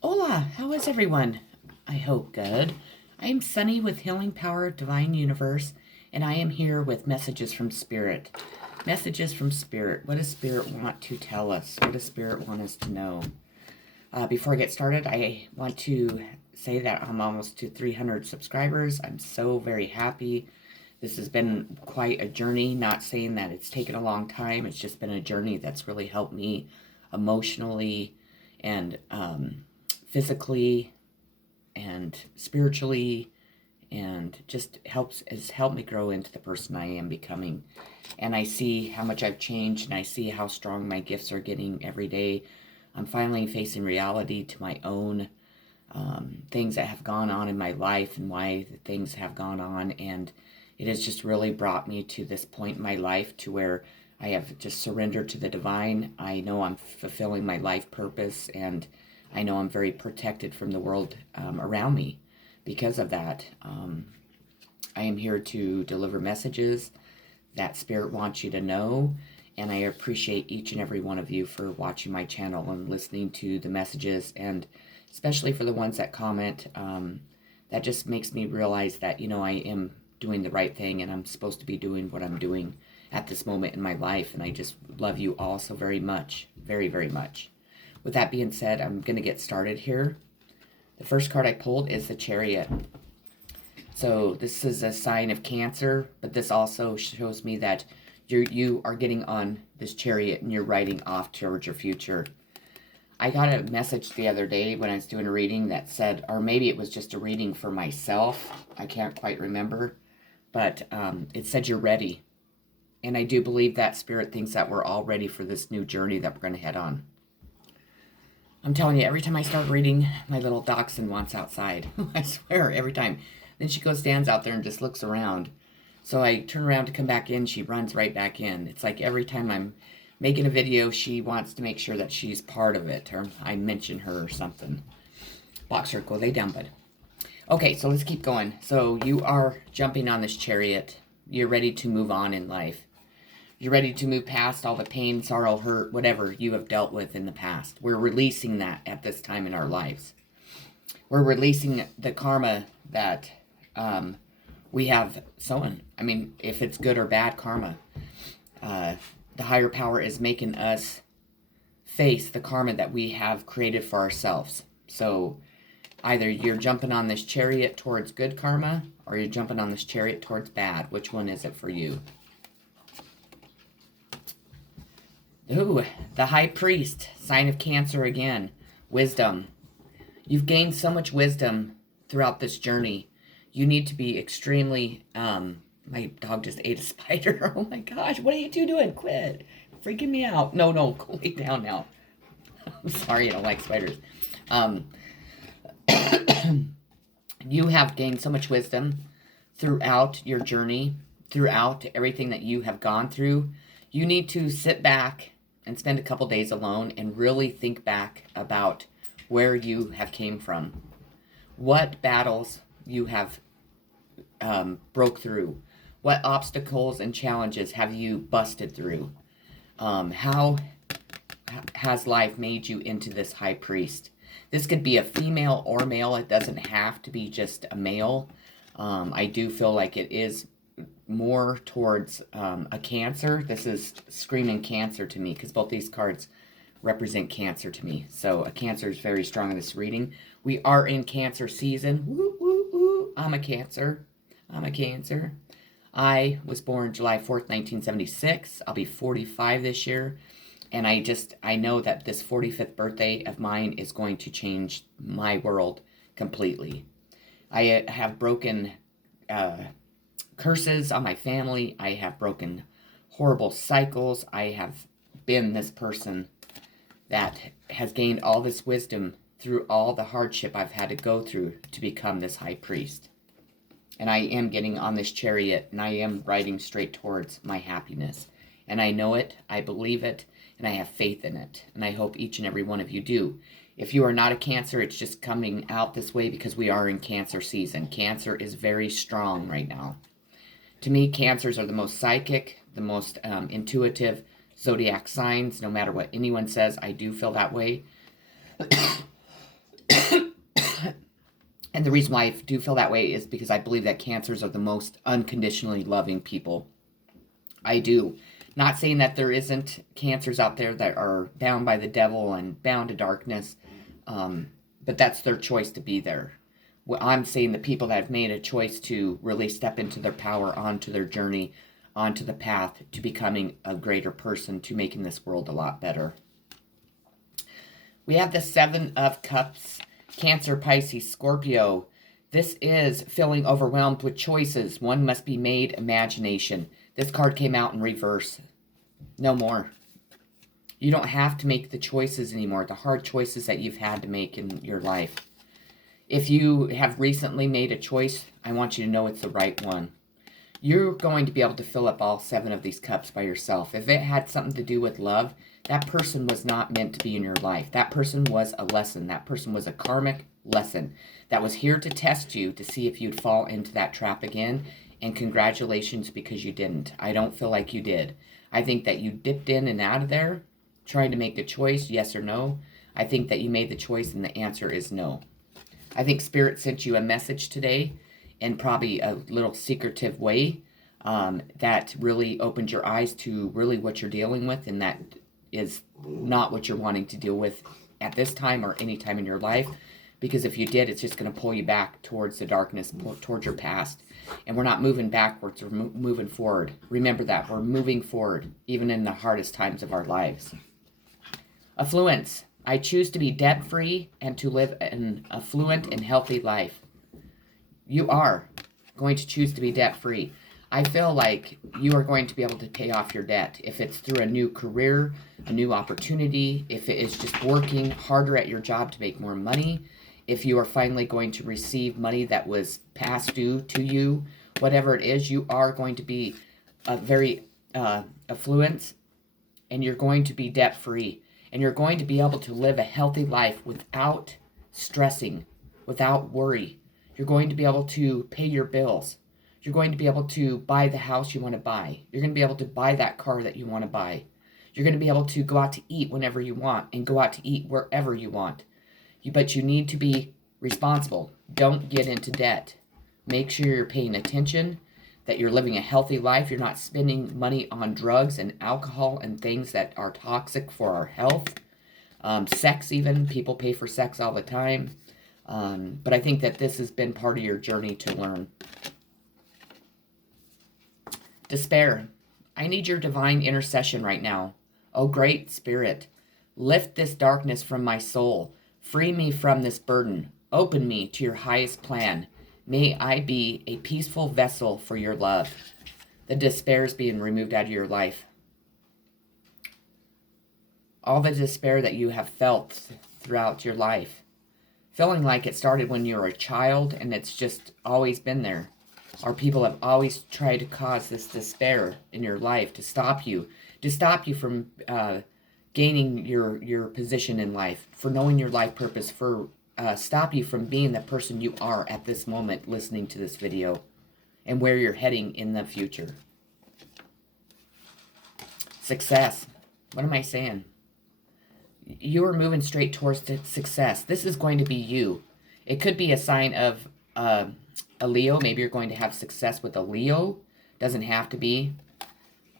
Hola, how is everyone? I hope good. I am Sunny with Healing Power of Divine Universe, and I am here with messages from Spirit. Messages from Spirit. What does Spirit want to tell us? What does Spirit want us to know? Before I get started, I want to say that I'm almost to 300 subscribers. I'm so very happy. This has been quite a journey, not saying that it's taken a long time. It's just been a journey that's really helped me emotionally and physically and spiritually, and just has helped me grow into the person I am becoming. And I see how much I've changed, and I see how strong my gifts are getting every day. I'm finally facing reality to my own things that have gone on in my life and why the things have gone on. And it has just really brought me to this point in my life to where I have just surrendered to the divine. I know I'm fulfilling my life purpose, and I know I'm very protected from the world around me because of that. I am here to deliver messages that Spirit wants you to know, and I appreciate each and every one of you for watching my channel and listening to the messages, and especially for the ones that comment. That just makes me realize that, I am doing the right thing, and I'm supposed to be doing what I'm doing at this moment in my life, and I just love you all so very much, very, very much. With that being said, I'm going to get started here. The first card I pulled is the Chariot. So this is a sign of Cancer, but this also shows me that you are getting on this chariot and you're riding off towards your future. I got a message the other day when I was doing a reading that said, or maybe it was just a reading for myself, I can't quite remember, but it said you're ready. And I do believe that Spirit thinks that we're all ready for this new journey that we're going to head on. I'm telling you, every time I start reading, my little dachshund wants outside. I swear, every time. Then she goes, stands out there and just looks around. So I turn around to come back in, she runs right back in. It's like every time I'm making a video, she wants to make sure that she's part of it, or I mention her or something. Box her, go lay down, bud. Okay, so let's keep going. So you are jumping on this chariot. You're ready to move on in life. You're ready to move past all the pain, sorrow, hurt, whatever you have dealt with in the past. We're releasing that at this time in our lives. We're releasing the karma that we have sown. I mean, if it's good or bad karma, the higher power is making us face the karma that we have created for ourselves. So either you're jumping on this chariot towards good karma, or you're jumping on this chariot towards bad. Which one is it for you? Ooh, the High Priest, sign of Cancer again. Wisdom. You've gained so much wisdom throughout this journey. You need to be extremely, my dog just ate a spider. Oh my gosh, what are you two doing? Quit. Freaking me out. No, go lay down now. I'm sorry, I don't like spiders. You have gained so much wisdom throughout your journey, throughout everything that you have gone through. You need to sit back and spend a couple days alone and really think back about where you have came from, what battles you have broke through, what obstacles and challenges have you busted through, how has life made you into this high priest. This could be a female or male. It doesn't have to be just a male. I do feel like it is more towards a Cancer. This is screaming Cancer to me because both these cards represent Cancer to me. So a Cancer is very strong in this reading. We are in Cancer season. Woo, woo, woo. I'm a Cancer. I was born July 4th, 1976. I'll be 45 this year. And I know that this 45th birthday of mine is going to change my world completely. I have broken curses on my family. I have broken horrible cycles. I have been this person that has gained all this wisdom through all the hardship I've had to go through to become this high priest. And I am getting on this chariot, and I am riding straight towards my happiness. And I know it, I believe it, and I have faith in it. And I hope each and every one of you do. If you are not a Cancer, it's just coming out this way because we are in Cancer season. Cancer is very strong right now. To me, Cancers are the most psychic, the most intuitive zodiac signs. No matter what anyone says, I do feel that way. And the reason why I do feel that way is because I believe that cancers are the most unconditionally loving people. I do. Not saying that there isn't cancers out there that are bound by the devil and bound to darkness, but that's their choice to be there. Well, I'm saying the people that have made a choice to really step into their power, onto their journey, onto the path to becoming a greater person, to making this world a lot better. We have the Seven of Cups, Cancer, Pisces, Scorpio. This is feeling overwhelmed with choices. One must be made, imagination. This card came out in reverse. No more. You don't have to make the choices anymore, the hard choices that you've had to make in your life. If you have recently made a choice, I want you to know it's the right one. You're going to be able to fill up all 7 of these cups by yourself. If it had something to do with love, that person was not meant to be in your life. That person was a lesson. That person was a karmic lesson that was here to test you to see if you'd fall into that trap again. And congratulations, because you didn't. I don't feel like you did. I think that you dipped in and out of there trying to make a choice, yes or no. I think that you made the choice and the answer is no. I think Spirit sent you a message today in probably a little secretive way that really opened your eyes to really what you're dealing with, and that is not what you're wanting to deal with at this time or any time in your life. Because if you did, it's just going to pull you back towards the darkness, towards your past. And we're not moving backwards, we're moving forward. Remember that, we're moving forward, even in the hardest times of our lives. Affluence. I choose to be debt-free and to live an affluent and healthy life. You are going to choose to be debt-free. I feel like you are going to be able to pay off your debt. If it's through a new career, a new opportunity, if it is just working harder at your job to make more money, if you are finally going to receive money that was past due to you, whatever it is, you are going to be very affluent, and you're going to be debt-free. And you're going to be able to live a healthy life without stressing, without worry. You're going to be able to pay your bills. You're going to be able to buy the house you want to buy. You're going to be able to buy that car that you want to buy. You're going to be able to go out to eat whenever you want and go out to eat wherever you want. But you need to be responsible. Don't get into debt. Make sure you're paying attention, that you're living a healthy life. You're not spending money on drugs and alcohol and things that are toxic for our health. Sex even. People pay for sex all the time. But I think that this has been part of your journey to learn. Despair. I need your divine intercession right now. Oh, great Spirit, lift this darkness from my soul. Free me from this burden. Open me to your highest plan. May I be a peaceful vessel for your love. The despair is being removed out of your life. All the despair that you have felt throughout your life, feeling like it started when you were a child and it's just always been there. Or people have always tried to cause this despair in your life to stop you from gaining your position in life, for knowing your life purpose, for stop you from being the person you are at this moment listening to this video and where you're heading in the future. Success. What am I saying? You are moving straight towards success. This is going to be you. It could be a sign of a Leo. Maybe you're going to have success with a Leo. Doesn't have to be.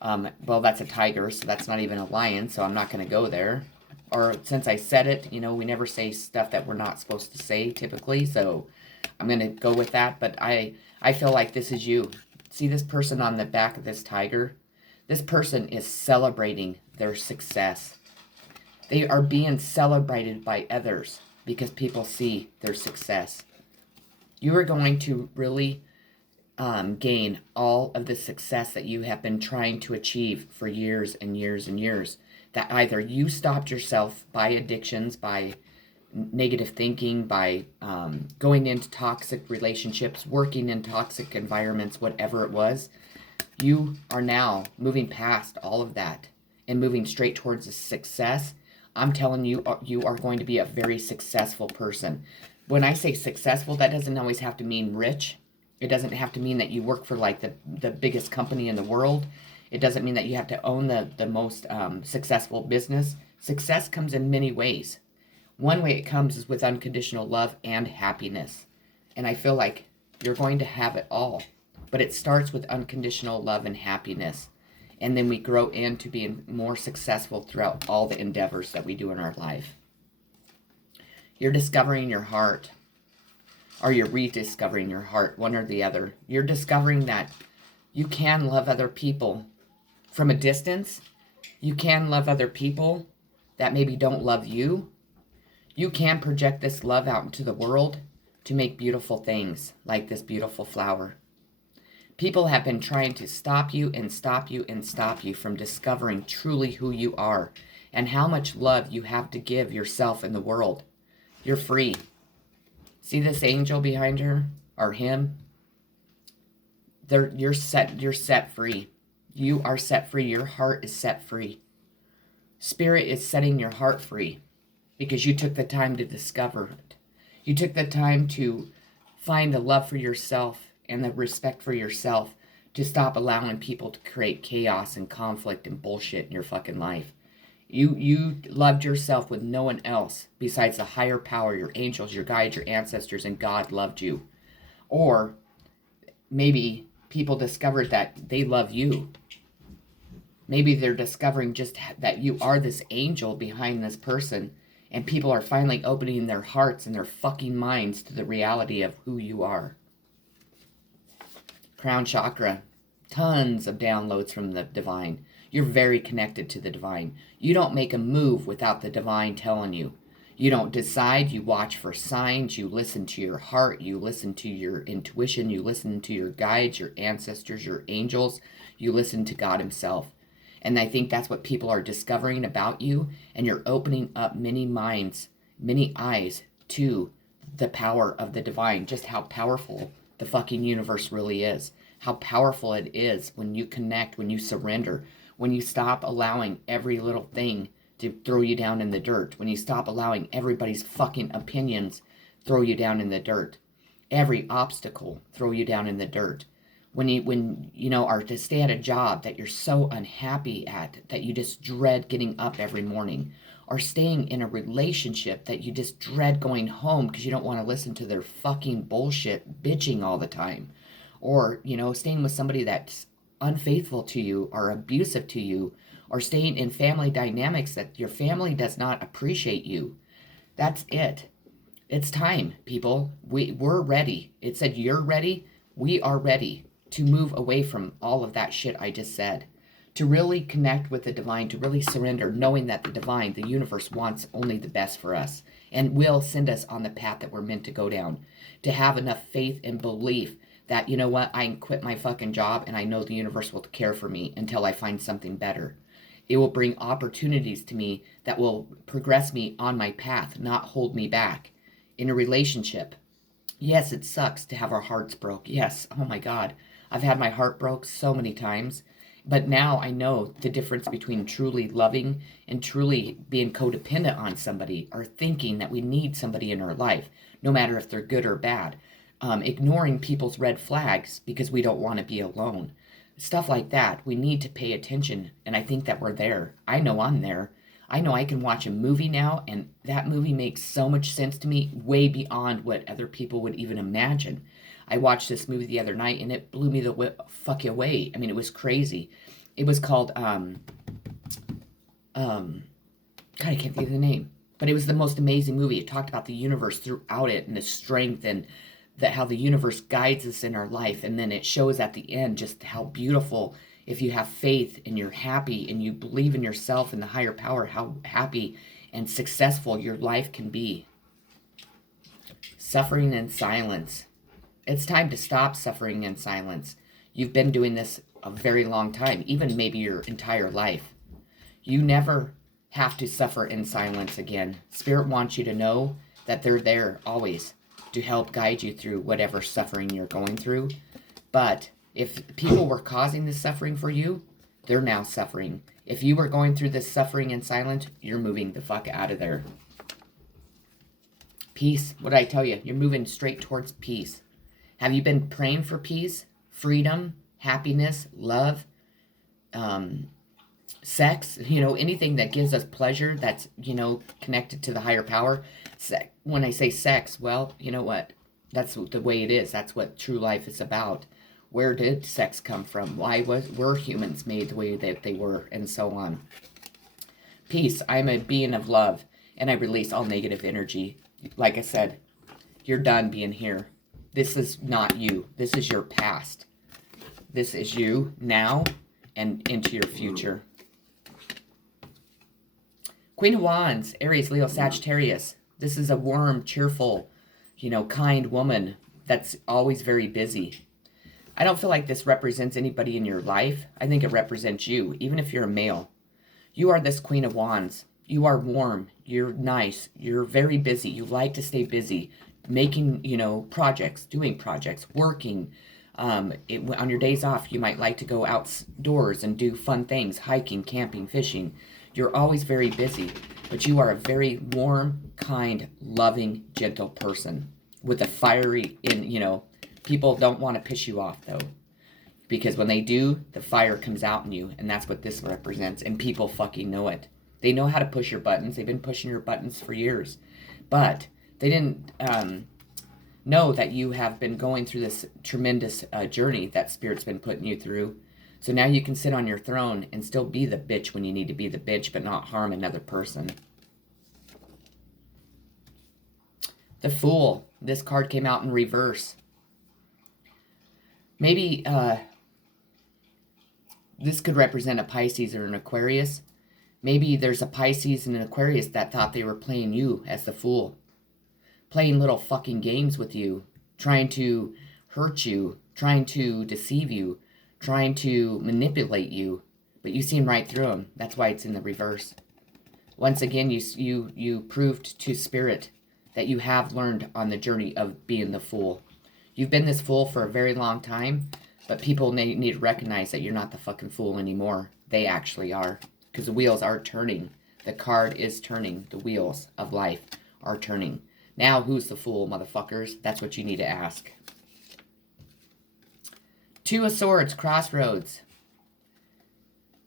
Well, that's a tiger, so that's not even a lion, so I'm not going to go there. Or since I said it, you know, we never say stuff that we're not supposed to say typically, so I'm going to go with that. But I feel like this is you. See this person on the back of this tiger? This person is celebrating their success. They are being celebrated by others because people see their success. You are going to really gain all of the success that you have been trying to achieve for years and years and years. That either you stopped yourself by addictions, by negative thinking, by going into toxic relationships, working in toxic environments, whatever it was. You are now moving past all of that and moving straight towards a success. I'm telling you, you are going to be a very successful person. When I say successful, that doesn't always have to mean rich. It doesn't have to mean that you work for like the biggest company in the world. It doesn't mean that you have to own the most successful business. Success comes in many ways. One way it comes is with unconditional love and happiness. And I feel like you're going to have it all. But it starts with unconditional love and happiness. And then we grow into being more successful throughout all the endeavors that we do in our life. You're discovering your heart. Or you're rediscovering your heart, one or the other. You're discovering that you can love other people from a distance. You can love other people that maybe don't love you. You can project this love out into the world to make beautiful things like this beautiful flower. People have been trying to stop you and stop you and stop you from discovering truly who you are and how much love you have to give yourself in the world. You're free. See this angel behind her or him? You're set free. You are set free. Your heart is set free. Spirit is setting your heart free because you took the time to discover it. You took the time to find the love for yourself and the respect for yourself to stop allowing people to create chaos and conflict and bullshit in your fucking life. You loved yourself with no one else besides the higher power, your angels, your guides, your ancestors, and God loved you. Or maybe people discovered that they love you. Maybe they're discovering just that you are this angel behind this person, and people are finally opening their hearts and their fucking minds to the reality of who you are. Crown chakra, tons of downloads from the divine. You're very connected to the divine. You don't make a move without the divine telling you. You don't decide, you watch for signs, you listen to your heart, you listen to your intuition, you listen to your guides, your ancestors, your angels, you listen to God himself. And I think that's what people are discovering about you, and you're opening up many minds, many eyes to the power of the divine, just how powerful the fucking universe really is. How powerful it is when you connect, when you surrender, when you stop allowing every little thing to throw you down in the dirt, when you stop allowing everybody's fucking opinions throw you down in the dirt, every obstacle throw you down in the dirt. When you are to stay at a job that you're so unhappy at that you just dread getting up every morning, or staying in a relationship that you just dread going home because you don't want to listen to their fucking bullshit bitching all the time, or staying with somebody that's unfaithful to you or abusive to you, or staying in family dynamics that your family does not appreciate you. That's it. It's time, people. We're ready. It said you're ready. We are ready to move away from all of that shit I just said, to really connect with the divine, to really surrender, knowing that the divine, the universe, wants only the best for us and will send us on the path that we're meant to go down, to have enough faith and belief that, I can quit my fucking job and I know the universe will care for me until I find something better. It will bring opportunities to me that will progress me on my path, not hold me back. In a relationship, yes, it sucks to have our hearts broke. Yes, oh my God. I've had my heart broke so many times, but now I know the difference between truly loving and truly being codependent on somebody, or thinking that we need somebody in our life, no matter if they're good or bad. Ignoring people's red flags because we don't want to be alone. Stuff like that. We need to pay attention, and I think that we're there. I know I'm there. I know I can watch a movie now, and that movie makes so much sense to me, way beyond what other people would even imagine. I watched this movie the other night, and it blew me the fuck away. I mean, it was crazy. It was called, God, I can't think of the name. But it was the most amazing movie. It talked about the universe throughout it, and the strength, and how the universe guides us in our life. And then it shows at the end just how beautiful, if you have faith and you're happy and you believe in yourself and the higher power, how happy and successful your life can be. Suffering in silence. It's time to stop suffering in silence. You've been doing this a very long time, even maybe your entire life. You never have to suffer in silence again. Spirit wants you to know that they're there always to help guide you through whatever suffering you're going through. But if people were causing this suffering for you, they're now suffering. If you were going through this suffering in silence, you're moving the fuck out of there. Peace. What did I tell you? You're moving straight towards peace. Have you been praying for peace, freedom, happiness, love, sex, anything that gives us pleasure that's, connected to the higher power? When I say sex, well, you know what? That's the way it is. That's what true life is about. Where did sex come from? Were humans made the way that they were, and so on. Peace. I'm a being of love, and I release all negative energy. Like I said, you're done being here. This is not you. This is your past. This is you now and into your future. Queen of Wands, Aries, Leo, Sagittarius. This is a warm, cheerful, kind woman that's always very busy. I don't feel like this represents anybody in your life. I think it represents you, even if you're a male. You are this Queen of Wands. You are warm. You're nice. You're very busy. You like to stay busy, making, projects, doing projects, working. On your days off, you might like to go outdoors and do fun things, hiking, camping, fishing. You're always very busy, but you are a very warm, kind, loving, gentle person with a fiery, people don't want to piss you off though. Because when they do, the fire comes out in you, and that's what this represents, and people fucking know it. They know how to push your buttons. They've been pushing your buttons for years. But they didn't know that you have been going through this tremendous journey that Spirit's been putting you through. So now you can sit on your throne and still be the bitch when you need to be the bitch, but not harm another person. The Fool. This card came out in reverse. Maybe this could represent a Pisces or an Aquarius. Maybe there's a Pisces and an Aquarius that thought they were playing you as the Fool. Playing little fucking games with you. Trying to hurt you. Trying to deceive you. Trying to manipulate you. But you seen right through them. That's why it's in the reverse. Once again, you proved to Spirit that you have learned on the journey of being the Fool. You've been this fool for a very long time, but people need to recognize that you're not the fucking fool anymore. They actually are, because the wheels are turning. The card is turning. The wheels of life are turning. Now, who's the fool, motherfuckers? That's what you need to ask. Two of Swords, Crossroads.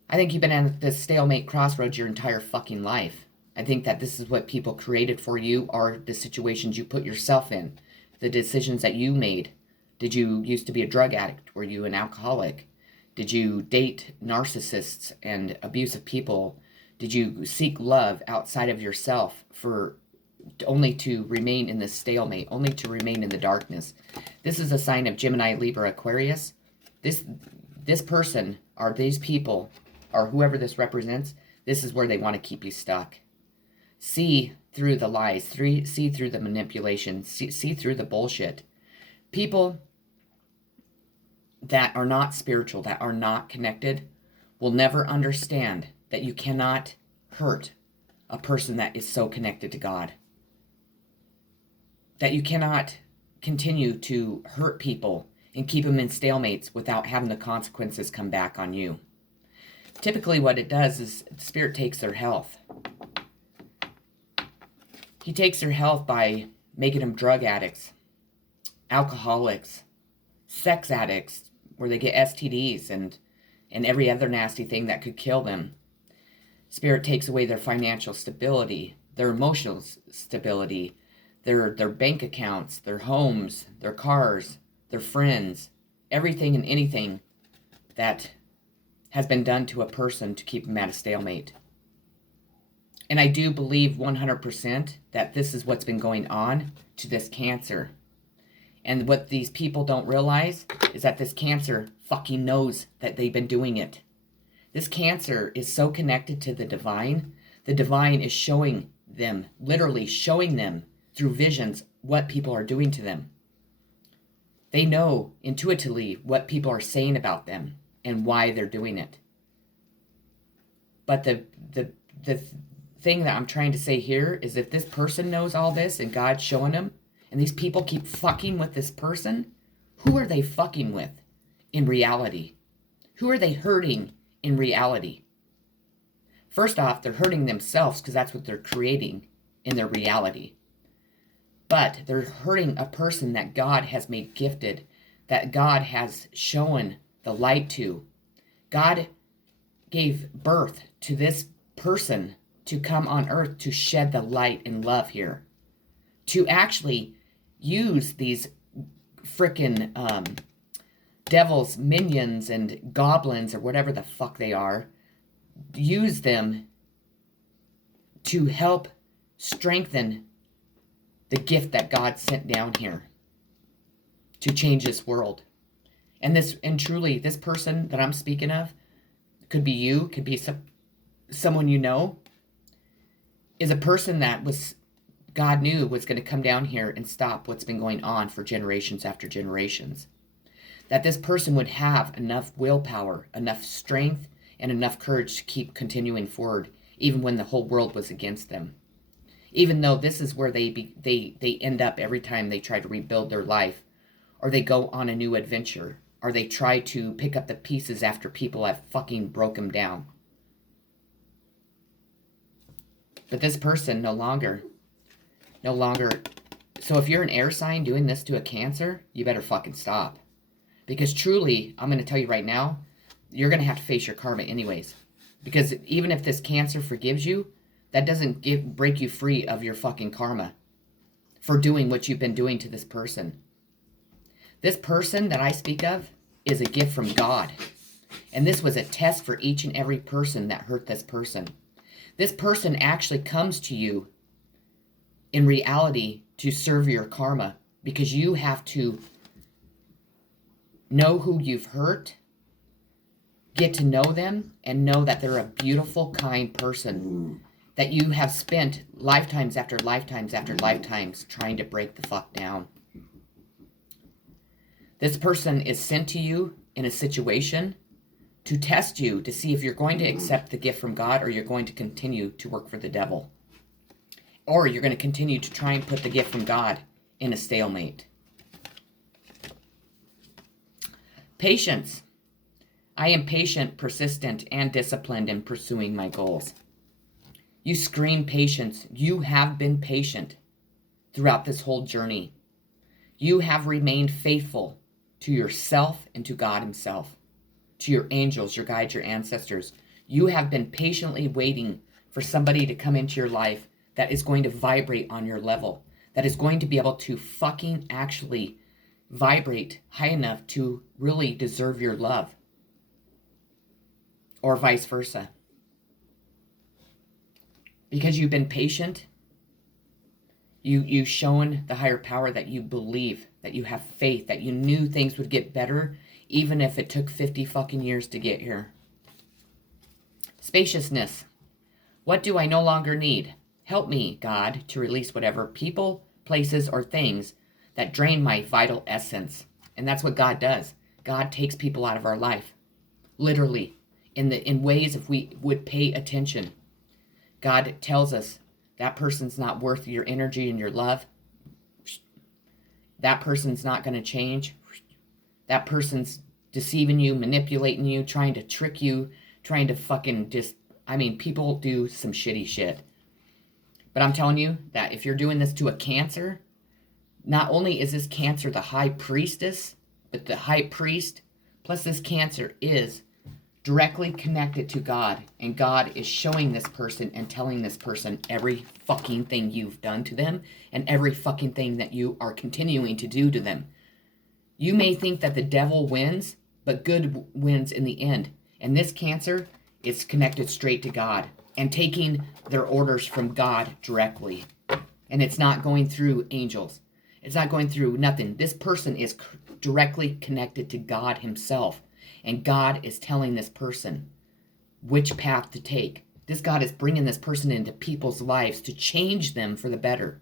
I think you've been at this stalemate crossroads your entire fucking life. I think that this is what people created for you, are the situations you put yourself in. The decisions that you made. Did you used to be a drug addict? Were you an alcoholic? Did you date narcissists and abusive people? Did you seek love outside of yourself for only to remain in this stalemate, only to remain in the darkness? This is a sign of Gemini, Libra, Aquarius. This person, or these people, or whoever this represents, this is where they want to keep you stuck. See through the lies, see through the manipulation, see through the bullshit. People that are not spiritual, that are not connected, will never understand that you cannot hurt a person that is so connected to God. That you cannot continue to hurt people and keep them in stalemates without having the consequences come back on you. Typically what it does is Spirit takes their health. He takes their health by making them drug addicts, alcoholics, sex addicts, where they get STDs and every other nasty thing that could kill them. Spirit takes away their financial stability, their emotional stability, their bank accounts, their homes, their cars, their friends, everything and anything that has been done to a person to keep them at a stalemate. And I do believe 100% that this is what's been going on to this Cancer. And what these people don't realize is that this Cancer fucking knows that they've been doing it. This Cancer is so connected to the divine. The divine is showing them, literally showing them through visions what people are doing to them. They know intuitively what people are saying about them and why they're doing it. But the thing that I'm trying to say here is if this person knows all this and God's showing them, and these people keep fucking with this person, who are they fucking with in reality? Who are they hurting in reality? First off, they're hurting themselves because that's what they're creating in their reality. But they're hurting a person that God has made gifted, that God has shown the light to. God gave birth to this person to come on earth to shed the light and love here. To actually use these frickin' devils, minions, and goblins, or whatever the fuck they are, use them to help strengthen the gift that God sent down here to change this world. And truly, this person that I'm speaking of, could be you, could be someone you know, is a person that God knew was going to come down here and stop what's been going on for generations after generations. That this person would have enough willpower, enough strength, and enough courage to keep continuing forward, even when the whole world was against them. Even though this is where they end up every time they try to rebuild their life, or they go on a new adventure, or they try to pick up the pieces after people have fucking broke them down. But this person no longer. So if you're an air sign doing this to a Cancer, you better fucking stop. Because truly, I'm going to tell you right now, you're going to have to face your karma anyways. Because even if this Cancer forgives you, that doesn't break you free of your fucking karma for doing what you've been doing to this person. This person that I speak of is a gift from God. And this was a test for each and every person that hurt this person. This person actually comes to you in reality to serve your karma, because you have to know who you've hurt, get to know them, and know that they're a beautiful, kind person that you have spent lifetimes after lifetimes after lifetimes trying to break the fuck down. This person is sent to you in a situation to test you, to see if you're going to accept the gift from God, or you're going to continue to work for the devil. Or you're going to continue to try and put the gift from God in a stalemate. Patience. I am patient, persistent, and disciplined in pursuing my goals. You scream patience. You have been patient throughout this whole journey. You have remained faithful to yourself and to God himself, to your angels, your guides, your ancestors. You have been patiently waiting for somebody to come into your life that is going to vibrate on your level, that is going to be able to fucking actually vibrate high enough to really deserve your love, or vice versa. Because you've been patient, you've shown the higher power that you believe, that you have faith, that you knew things would get better, even if it took 50 fucking years to get here. Spaciousness. What do I no longer need? Help me, God, to release whatever people, places, or things that drain my vital essence. And that's what God does. God takes people out of our life. Literally. In ways, if we would pay attention. God tells us that person's not worth your energy and your love. That person's not going to change. That person's deceiving you, manipulating you, trying to trick you, trying to fucking people do some shitty shit. But I'm telling you that if you're doing this to a Cancer, not only is this Cancer the high priestess, but the high priest, plus this Cancer is directly connected to God. And God is showing this person and telling this person every fucking thing you've done to them and every fucking thing that you are continuing to do to them. You may think that the devil wins, but good wins in the end. And this Cancer is connected straight to God and taking their orders from God directly. And it's not going through angels. It's not going through nothing. This person is directly connected to God himself. And God is telling this person which path to take. This God is bringing this person into people's lives to change them for the better.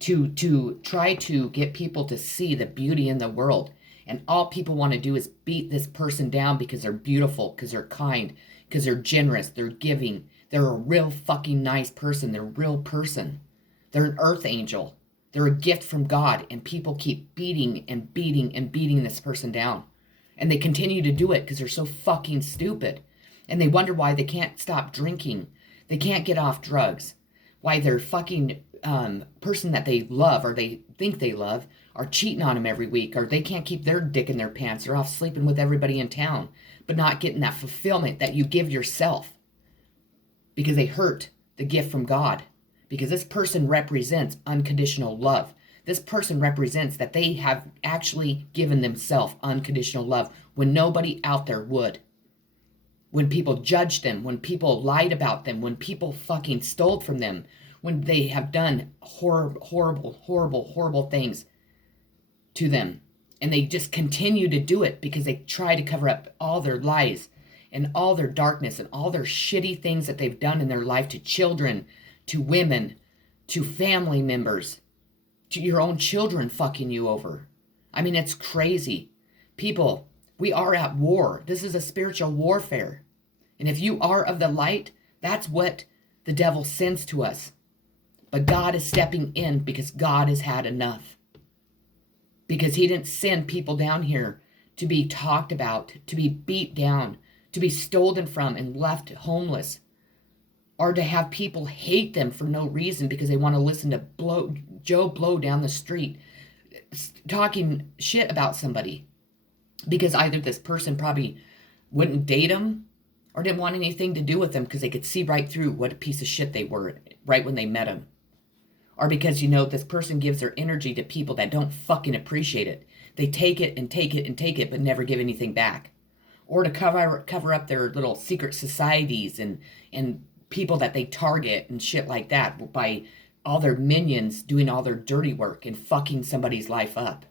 To try to get people to see the beauty in the world. And all people want to do is beat this person down because they're beautiful, because they're kind, because they're generous, they're giving. They're a real fucking nice person. They're a real person. They're an earth angel. They're a gift from God. And people keep beating and beating and beating this person down. And they continue to do it because they're so fucking stupid. And they wonder why they can't stop drinking. They can't get off drugs. Why their fucking person that they love or they think they love are cheating on them every week. Or they can't keep their dick in their pants. They're off sleeping with everybody in town. But not getting that fulfillment that you give yourself. Because they hurt the gift from God. Because this person represents unconditional love. This person represents that they have actually given themselves unconditional love when nobody out there would. When people judged them, when people lied about them, when people fucking stole from them, when they have done horrible things to them. And they just continue to do it because they try to cover up all their lies and all their darkness and all their shitty things that they've done in their life to children, to women, to family members, to your own children fucking you over. I mean, it's crazy. People, we are at war. This is a spiritual warfare. And if you are of the light, that's what the devil sends to us. But God is stepping in because God has had enough. Because he didn't send people down here to be talked about, to be beat down, to be stolen from and left homeless, or to have people hate them for no reason because they want to listen to Joe Blow down the street talking shit about somebody. Because either this person probably wouldn't date them or didn't want anything to do with them because they could see right through what a piece of shit they were right when they met them. Or because, this person gives their energy to people that don't fucking appreciate it. They take it and take it and take it, but never give anything back. Or to cover up their little secret societies and people that they target and shit like that by all their minions doing all their dirty work and fucking somebody's life up.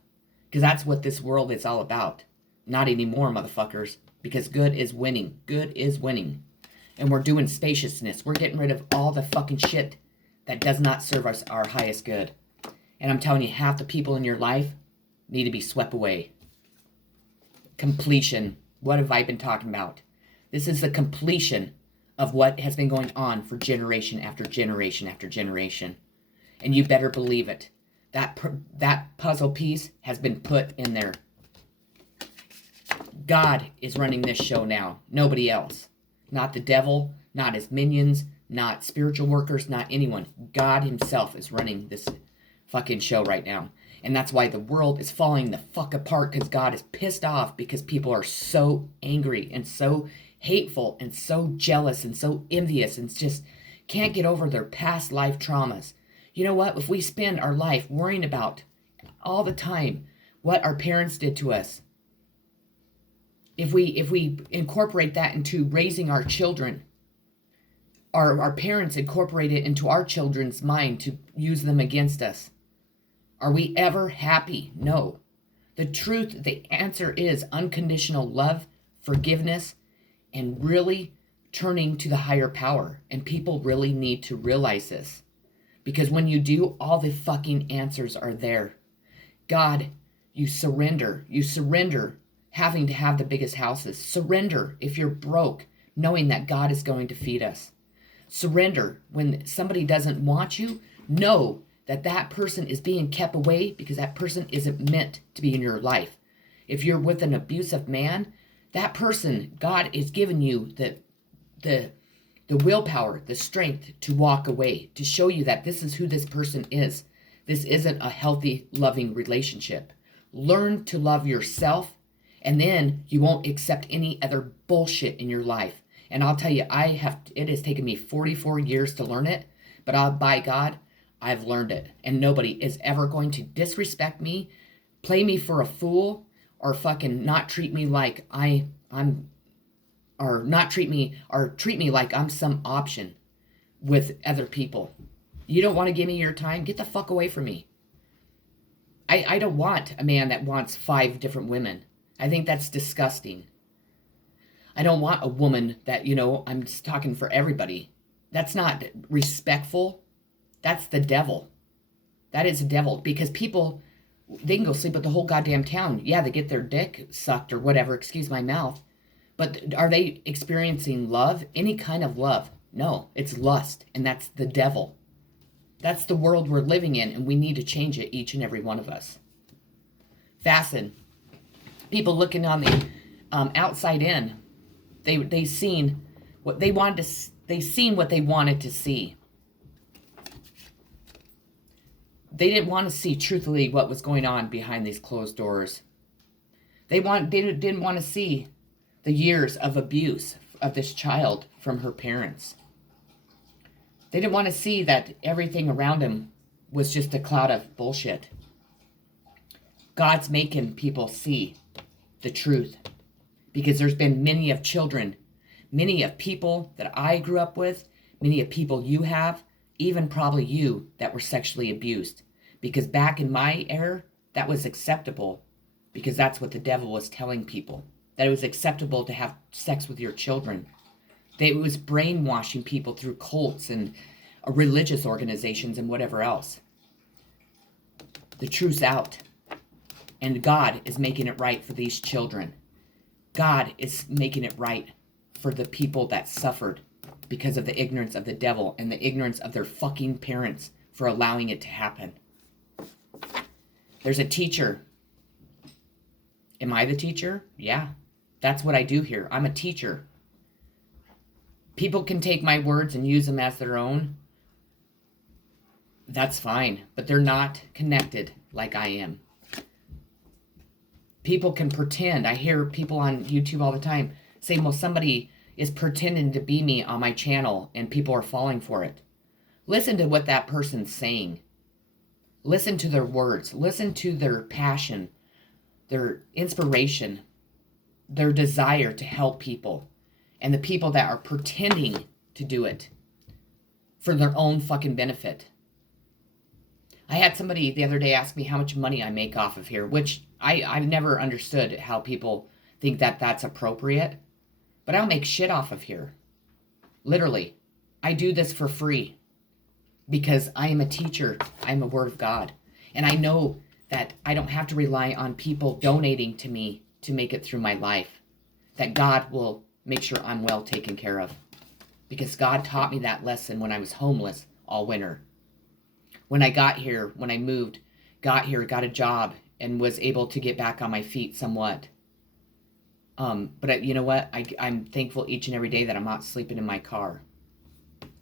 Because that's what this world is all about. Not anymore, motherfuckers. Because good is winning. Good is winning. And we're doing spaciousness. We're getting rid of all the fucking shit that does not serve us our highest good. And I'm telling you, half the people in your life need to be swept away. Completion. What have I been talking about? This is the completion of what has been going on for generation after generation after generation. And you better believe it. That puzzle piece has been put in there. God is running this show now. Nobody else. Not the devil, not his minions, not spiritual workers, not anyone. God himself is running this fucking show right now. And that's why the world is falling the fuck apart, because God is pissed off because people are so angry and so hateful and so jealous and so envious and just can't get over their past life traumas. You know what? If we spend our life worrying about all the time what our parents did to us, if we incorporate that into raising our children, our parents incorporate it into our children's mind to use them against us, are we ever happy? No. The answer is unconditional love, forgiveness, and really turning to the higher power. And people really need to realize this. Because when you do, all the fucking answers are there. God, you surrender. You surrender having to have the biggest houses. Surrender if you're broke, knowing that God is going to feed us. Surrender when somebody doesn't want you. Know that that person is being kept away because that person isn't meant to be in your life. If you're with an abusive man, that person, God is giving you the willpower, the strength to walk away, to show you that this is who this person is. This isn't a healthy, loving relationship. Learn to love yourself, and then you won't accept any other bullshit in your life. And I'll tell you, it has taken me 44 years to learn it, but by God, I've learned it. And nobody is ever going to disrespect me, play me for a fool, or fucking not treat me like treat me like I'm some option with other people. You don't want to give me your time? Get the fuck away from me. I don't want a man that wants 5 different women. I think that's disgusting. I don't want a woman that, I'm just talking for everybody. That's not respectful. That's the devil. That is the devil. Because people, they can go sleep with the whole goddamn town. Yeah, they get their dick sucked or whatever, excuse my mouth. But are they experiencing love? Any kind of love? No, it's lust. And that's the devil. That's the world we're living in, and we need to change it, each and every one of us. Fasten. People looking on the outside in, they seen what they wanted to. They seen what they wanted to see. They didn't want to see truthfully what was going on behind these closed doors. They didn't want to see the years of abuse of this child from her parents. They didn't want to see that everything around him was just a cloud of bullshit. God's making people see the truth, because there's been many of children, many of people that I grew up with, many of people you have, even probably you, that were sexually abused. Because back in my era, that was acceptable, because that's what the devil was telling people, that it was acceptable to have sex with your children. That it was brainwashing people through cults and religious organizations and whatever else. The truth's out. And God is making it right for these children. God is making it right for the people that suffered because of the ignorance of the devil and the ignorance of their fucking parents for allowing it to happen. There's a teacher. Am I the teacher? Yeah. That's what I do here. I'm a teacher. People can take my words and use them as their own. That's fine. But they're not connected like I am. People can pretend. I hear people on YouTube all the time say, well, somebody is pretending to be me on my channel and people are falling for it. Listen to what that person's saying. Listen to their words. Listen to their passion, their inspiration, their desire to help people, and the people that are pretending to do it for their own fucking benefit. I had somebody the other day ask me how much money I make off of here, which I've never understood how people think that that's appropriate. But I don't make shit off of here. Literally. I do this for free. Because I am a teacher. I'm a Word of God. And I know that I don't have to rely on people donating to me to make it through my life. That God will make sure I'm well taken care of. Because God taught me that lesson when I was homeless all winter. When I got here, when I moved, got here, got a job, and was able to get back on my feet somewhat. But you know what? I'm thankful each and every day that I'm not sleeping in my car.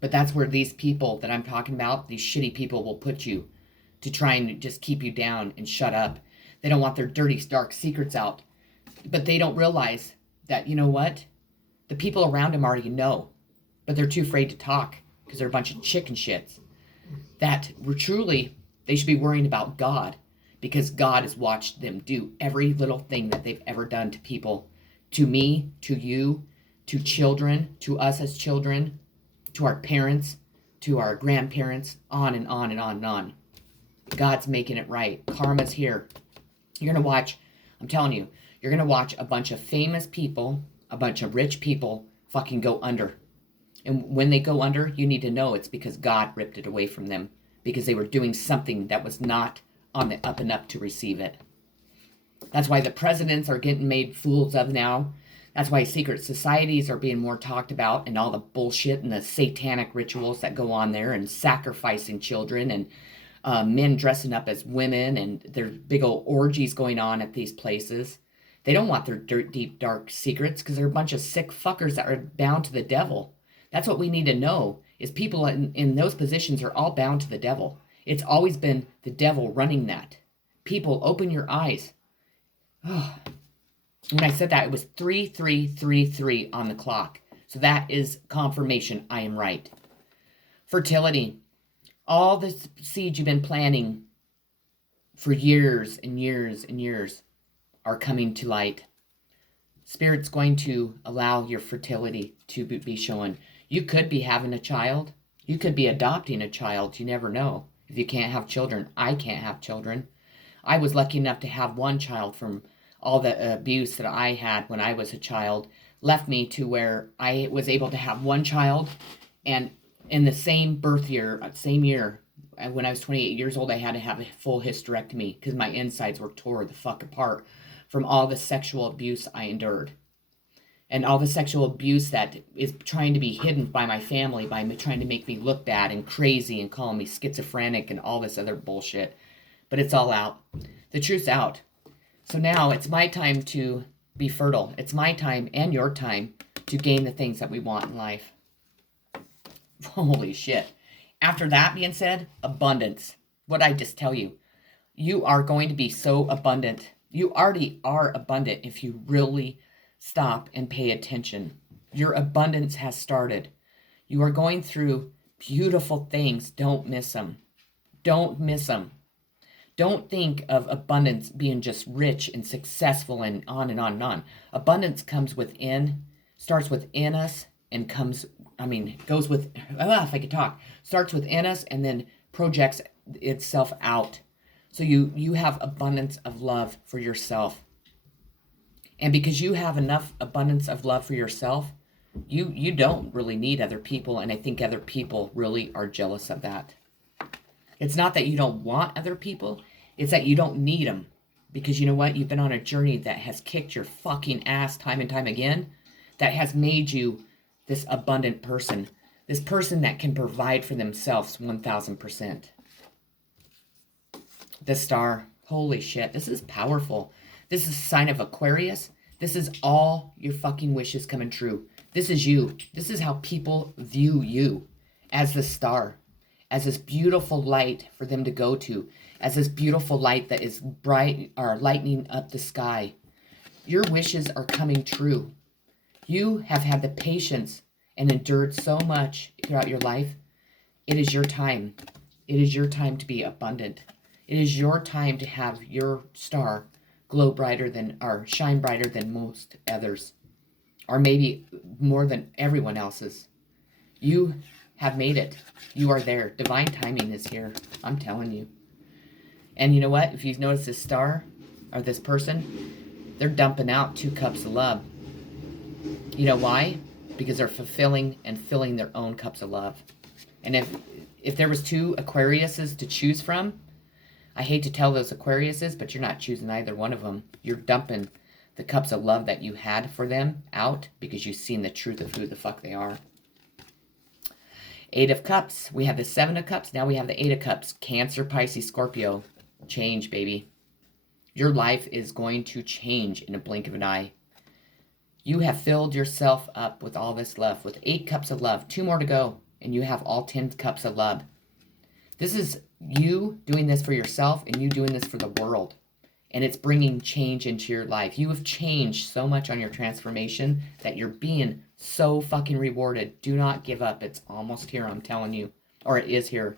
But that's where these people that I'm talking about, these shitty people, will put you to try and just keep you down and shut up. They don't want their dirty, dark secrets out. But they don't realize that, you know what? The people around them already know. But they're too afraid to talk because they're a bunch of chicken shits. That truly, they should be worrying about God, because God has watched them do every little thing that they've ever done to people. To me, to you, to children, to us as children, to our parents, to our grandparents, on and on and on and on. God's making it right. Karma's here. You're going to watch, I'm telling you, you're going to watch a bunch of famous people, a bunch of rich people fucking go under. And when they go under, you need to know it's because God ripped it away from them. Because they were doing something that was not on the up and up to receive it. That's why the presidents are getting made fools of now. That's why secret societies are being more talked about, and all the bullshit and the satanic rituals that go on there, and sacrificing children, and men dressing up as women, and there's big old orgies going on at these places. They don't want their deep, dark secrets because they're a bunch of sick fuckers that are bound to the devil. That's what we need to know, is people in those positions are all bound to the devil. It's always been the devil running that. People, open your eyes. Oh. When I said that, it was 3333 on the clock. So that is confirmation I am right. Fertility. All the seeds you've been planting for years and years and years are coming to light. Spirit's going to allow your fertility to be shown. You could be having a child. You could be adopting a child. You never know. If you can't have children, I can't have children. I was lucky enough to have one child from all the abuse that I had when I was a child. Left me to where I was able to have one child. And in the same birth year, same year, when I was 28 years old, I had to have a full hysterectomy because my insides were tore the fuck apart from all the sexual abuse I endured. And all the sexual abuse that is trying to be hidden by my family, by trying to make me look bad and crazy and calling me schizophrenic and all this other bullshit. But it's all out. The truth's out. So now it's my time to be fertile. It's my time and your time to gain the things that we want in life. Holy shit. After that being said, abundance. What I just tell you. You are going to be so abundant. You already are abundant if you really stop and pay attention. Your abundance has started. You are going through beautiful things. Don't miss them. Don't miss them. Don't think of abundance being just rich and successful and on and on and on. Abundance comes within, starts within us and goes with, if I could talk, starts within us and then projects itself out. So you have abundance of love for yourself. And because you have enough abundance of love for yourself, you don't really need other people. And I think other people really are jealous of that. It's not that you don't want other people. It's that you don't need them. Because you know what? You've been on a journey that has kicked your fucking ass time and time again. That has made you this abundant person. This person that can provide for themselves 1,000%. The star. Holy shit. This is powerful. This is a sign of Aquarius. This is all your fucking wishes coming true. This is you. This is how people view you. As the star. As this beautiful light for them to go to. As this beautiful light that is bright or lightening up the sky. Your wishes are coming true. You have had the patience and endured so much throughout your life. It is your time. It is your time to be abundant. It is your time to have your star glow brighter than, or shine brighter than most others. Or maybe more than everyone else's. You have made it. You are there. Divine timing is here. I'm telling you. And you know what? If you've noticed this star, or this person, they're dumping out 2 cups of love. You know why? Because they're fulfilling and filling their own cups of love. And if there was 2 Aquariuses to choose from, I hate to tell those Aquariuses, but you're not choosing either one of them. You're dumping the cups of love that you had for them out because you've seen the truth of who the fuck they are. 8 of Cups. We have the 7 of Cups. Now we have the 8 of Cups. Cancer, Pisces, Scorpio. Change, baby. Your life is going to change in a blink of an eye. You have filled yourself up with all this love, with 8 cups of love. 2 more to go, and you have all 10 cups of love. This is you doing this for yourself and you doing this for the world. And it's bringing change into your life. You have changed so much on your transformation that you're being so fucking rewarded. Do not give up. It's almost here, I'm telling you. Or it is here.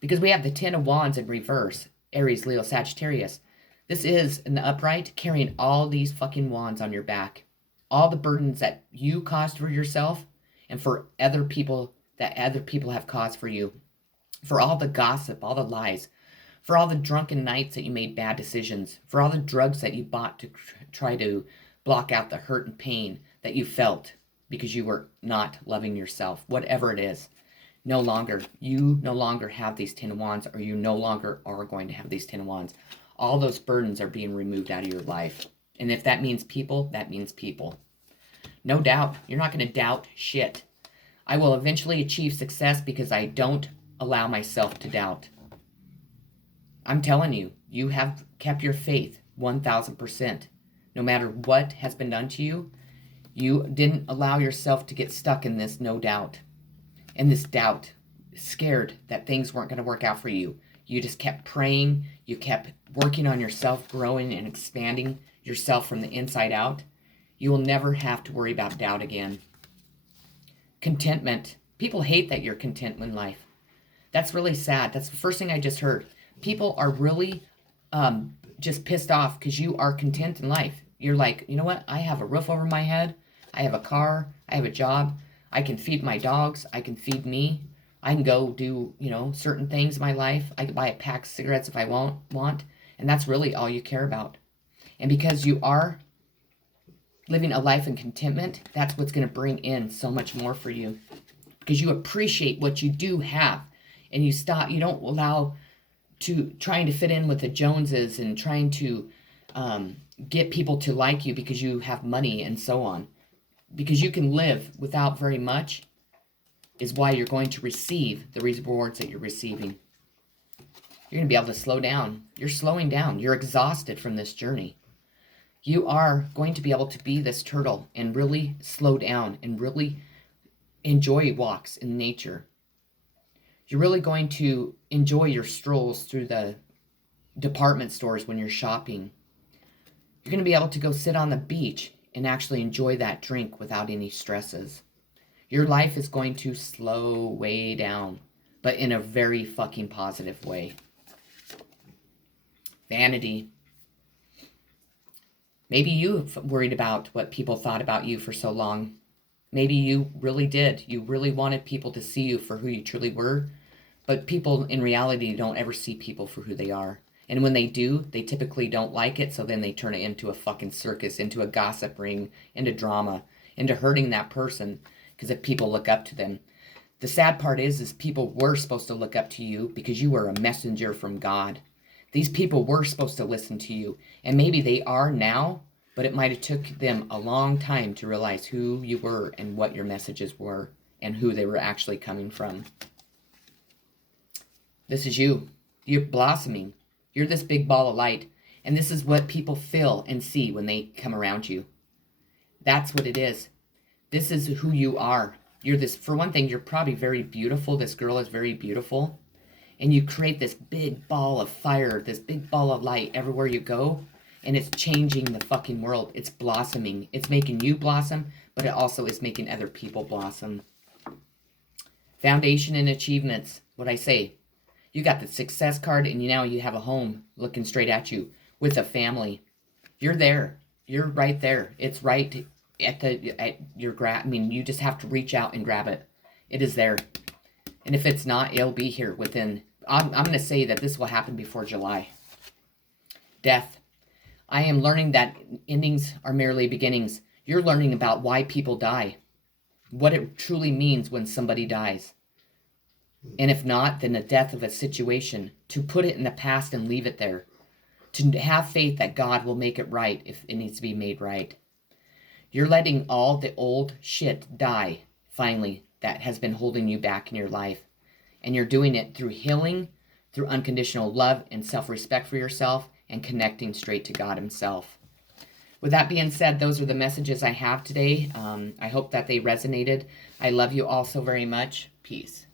Because we have the 10 of Wands in reverse. Aries, Leo, Sagittarius. This is, in the upright, carrying all these fucking wands on your back. All the burdens that you caused for yourself and for other people that other people have caused for you. For all the gossip, all the lies. For all the drunken nights that you made bad decisions. For all the drugs that you bought to try to block out the hurt and pain that you felt because you were not loving yourself. Whatever it is. No longer. You no longer have these 10 of Wands, or you no longer are going to have these 10 of Wands. All those burdens are being removed out of your life. And if that means people, that means people. No doubt. You're not going to doubt shit. I will eventually achieve success because I don't allow myself to doubt. I'm telling you, you have kept your faith 1,000%. No matter what has been done to you, you didn't allow yourself to get stuck in this no doubt. And this doubt, scared that things weren't going to work out for you. You just kept praying. You kept working on yourself, growing and expanding yourself from the inside out. You will never have to worry about doubt again. Contentment. People hate that you're content in life. That's really sad. That's the first thing I just heard. People are really just pissed off because you are content in life. You're like, you know what? I have a roof over my head. I have a car. I have a job. I can feed my dogs. I can feed me. I can go do, certain things in my life. I can buy a pack of cigarettes if I want. And that's really all you care about. And because you are living a life in contentment, that's what's going to bring in so much more for you. Because you appreciate what you do have. And you don't allow to trying to fit in with the Joneses and trying to get people to like you because you have money and so on. Because you can live without very much is why you're going to receive the rewards that you're receiving. You're going to be able to slow down. You're slowing down. You're exhausted from this journey. You are going to be able to be this turtle and really slow down and really enjoy walks in nature. You're really going to enjoy your strolls through the department stores when you're shopping. You're going to be able to go sit on the beach and actually enjoy that drink without any stresses. Your life is going to slow way down, but in a very fucking positive way. vanity. Maybe you've worried about what people thought about you for so long. Maybe you really did. You really wanted people to see you for who you truly were. But people in reality don't ever see people for who they are. And when they do, they typically don't like it. So then they turn it into a fucking circus, into a gossip ring, into drama, into hurting that person. Because if people look up to them. The sad part is people were supposed to look up to you because you were a messenger from God. These people were supposed to listen to you. And maybe they are now, but it might have took them a long time to realize who you were and what your messages were and who they were actually coming from. This is you. You're blossoming. You're this big ball of light. And this is what people feel and see when they come around you. That's what it is. This is who you are. You're this, for one thing, you're probably very beautiful. This girl is very beautiful. And you create this big ball of fire, this big ball of light everywhere you go. And it's changing the fucking world. It's blossoming. It's making you blossom, but it also is making other people blossom. Foundation and achievements. What I say. You got the success card and now you have a home looking straight at you with a family. You're there. You're right there. It's right at your grab. I mean, you just have to reach out and grab it. It is there. And if it's not, it'll be here within. I'm going to say that this will happen before July. Death. I am learning that endings are merely beginnings. You're learning about why people die. What it truly means when somebody dies. And if not, then the death of a situation. To put it in the past and leave it there. To have faith that God will make it right if it needs to be made right. You're letting all the old shit die, finally, that has been holding you back in your life. And you're doing it through healing, through unconditional love and self-respect for yourself, and connecting straight to God himself. With that being said, those are the messages I have today. I hope that they resonated. I love you all so very much. Peace.